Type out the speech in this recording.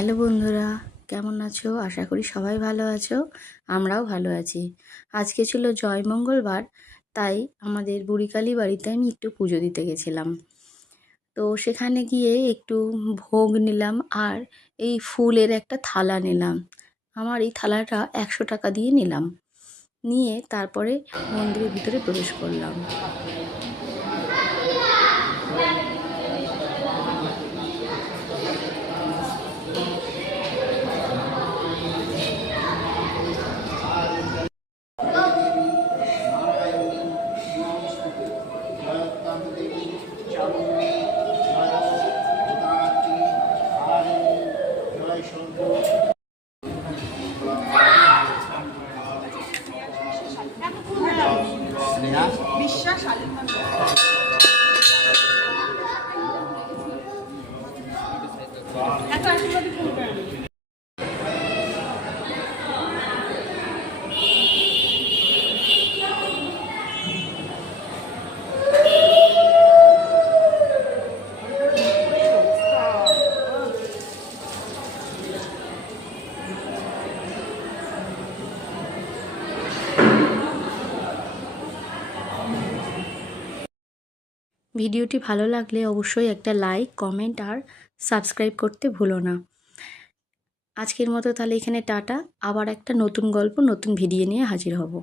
Hello বন্ধুরা, কেমন আছো? আশা করি সবাই ভালো আছো। আমরাও ভালো আছি। আজকে ছিল জয়মঙ্গলবার, তাই আমাদের বুড়িকালী বাড়িতে আমি একটু পুজো দিতে গেছিলাম। তো সেখানে গিয়ে একটু ভোগ নিলাম আর এই ফুলের একটা থালা নিলাম। আমার এই থালাটা 100 টাকা দিয়ে নিলাম। নিয়ে তারপরে মন্দিরের ভিতরে প্রবেশ করলাম। বিশ্বাস এত আশীর্বাদী ফোন করে ভিডিওটি ভালো লাগলে অবশ্যই একটা লাইক, কমেন্ট আর সাবস্ক্রাইব করতে ভুলো না। আজকের মতো তাহলে এখানে টাটা। আবার একটা নতুন গল্প, নতুন ভিডিও নিয়ে হাজির হব।